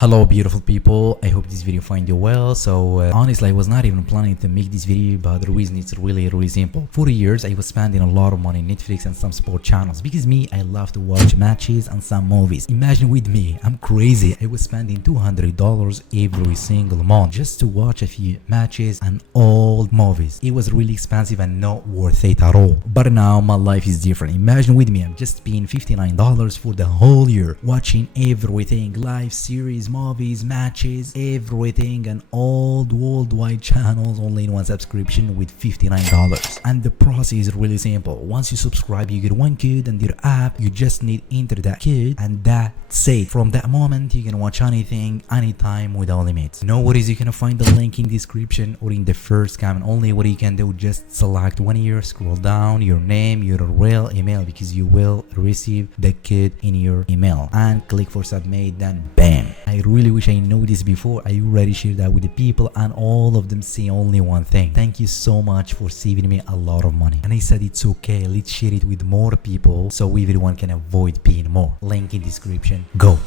Hello beautiful people, I hope this video find you well. Honestly, I was not even planning to make this video, but the reason it's really simple. For years I was spending a lot of money on Netflix and some sport channels because I love to watch matches and some movies. Imagine with me, I'm crazy. I was spending $200 every single month just to watch a few matches and old movies. It was really expensive and not worth it at all. But now my life is different. Imagine with me, I'm just paying $59 for the whole year, watching everything, live series, movies, matches, everything, and all worldwide channels only in one subscription with $59. And the process is really simple. Once you subscribe, you get one code and your app. You just need enter that code and that's it. From that moment you can watch anything anytime without limits. No worries, you can find the link in description or in the first comment. Only what you can do, just select one year, scroll down, your name, your real email, because you will receive the code in your email, and click for submit. Then bam, I really wish I know this before. I already shared that with the people and all of them say only one thing: thank you so much for saving me a lot of money. And I said it's okay, let's share it with more people so everyone can avoid paying more. Link in description. Go.